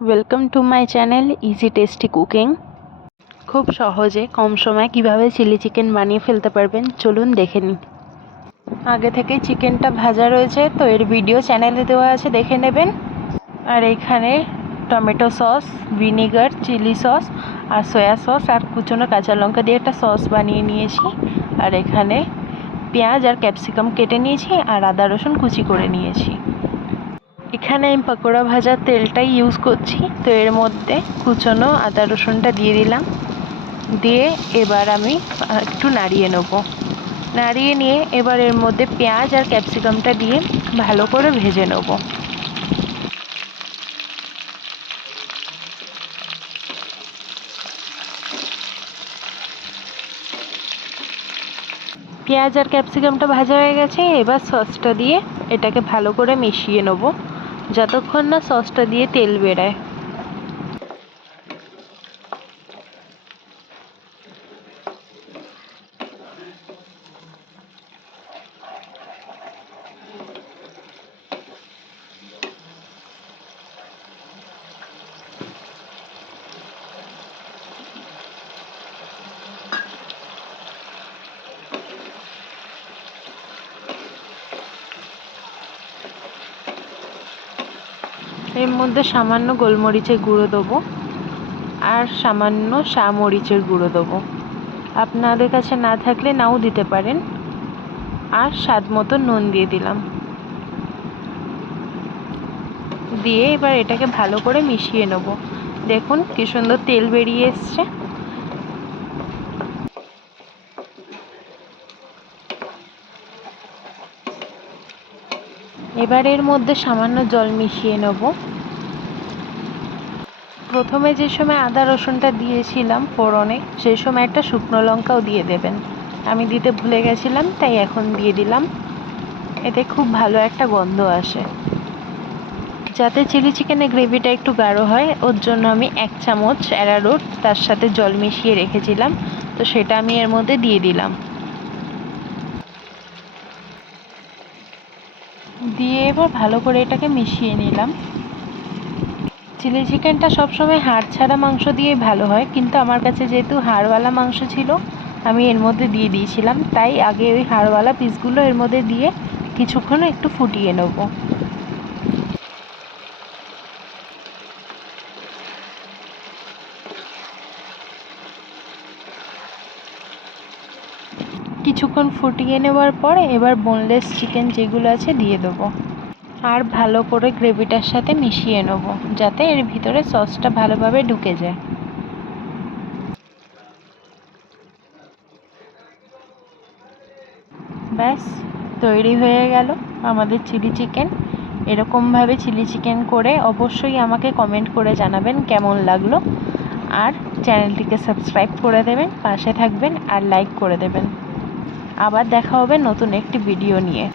Welcome to my channel easy tasty cooking. খুব সহজে কম সময়ে কিভাবে চিলি চিকেন বানিয়ে ফেলতে পারবেন চলুন দেখে নিন। আগে থেকে চিকেনটা ভাজা রয়েছে, তো এর ভিডিও চ্যানেলে দেওয়া আছে, দেখে নেবেন। আর এখানে tomato sauce, vinegar, chilli sauce আর সয়া সস আর কুচনো কাঁচা লঙ্কা দিয়ে একটা সস বানিয়ে নিয়েছি। আর এখানে পেঁয়াজ আর ক্যাপসিকাম কেটে নিয়েছি আর আদা রসুন কুচি করে নিয়েছি। এখানে আমি পকোড়া ভাজার তেলটাই ইউজ করছি, তো এর মধ্যে কুচনো আদা রসুনটা দিয়ে দিলাম। দিয়ে এবার আমি একটু নাড়িয়ে নেব। নাড়িয়ে নিয়ে এবার এর মধ্যে পেঁয়াজ আর ক্যাপসিকামটা দিয়ে ভালো করে ভেজে নেব। পেঁয়াজ আর ক্যাপসিকামটা ভাজা হয়ে গেছে, এবার সসটা দিয়ে এটাকে ভালো করে মিশিয়ে নেব যতক্ষণ না সসটা দিয়ে তেল বেরোয়। এর মধ্যে সামান্য গোলমরিচের গুঁড়ো দেবো আর সামান্য মরিচের গুঁড়ো দেবো। আপনাদের কাছে না থাকলে নাও দিতে পারেন। আর স্বাদ মতো নুন দিয়ে দিলাম। দিয়ে এবার এটাকে ভালো করে মিশিয়ে নেব। দেখুন কি সুন্দর তেল বেরিয়ে এসছে। এবার এর মধ্যে সামান্য জল মিশিয়ে নেব। প্রথমে যে সময় আদা রসুনটা দিয়েছিলাম ফোড়নে, সেই সময় একটা শুকনো লঙ্কাও দিয়ে দেবেন। আমি দিতে ভুলে গেছিলাম, তাই এখন দিয়ে দিলাম। এতে খুব ভালো একটা গন্ধ আসে। যাতে চিলি চিকেনের গ্রেভিটা একটু গাঢ় হয়, ওর জন্য আমি 1 চামচ অ্যারারুট তার সাথে জল মিশিয়ে রেখেছিলাম, তো সেটা আমি এর মধ্যে দিয়ে দিলাম। দিয়ে এবার ভালো করে এটাকে মিশিয়ে নিলাম। চিলি চিকেনটা সবসময় হাড় ছাড়া মাংস দিয়ে ভালো হয়, কিন্তু আমার কাছে যেহেতু হাড়ওয়ালা মাংস ছিল আমি এর মধ্যে দিয়ে দিয়েছিলাম, তাই আগে ওই হাড়ওয়ালা পিসগুলো এর মধ্যে দিয়ে কিছুক্ষণ একটু ফুটিয়ে নেব। কিছুক্ষণ ফুটিয়ে নেওয়ার পরে এবার বোনলেস চিকেন যেগুলো আছে দিয়ে দেবো। আর ভালো করে গ্রেভিটার সাথে মিশিয়ে নেব যাতে এর ভিতরে সসটা ভালোভাবে ঢুকে যায়। ব্যাস তৈরি হয়ে গেল আমাদের চিলি চিকেন। এরকমভাবে চিলি চিকেন করে অবশ্যই আমাকে কমেন্ট করে জানাবেন কেমন লাগলো। আর চ্যানেলটিকে সাবস্ক্রাইব করে দেবেন, পাশে থাকবেন আর লাইক করে দেবেন। আবার দেখা হবে নতুন একটি ভিডিও নিয়ে।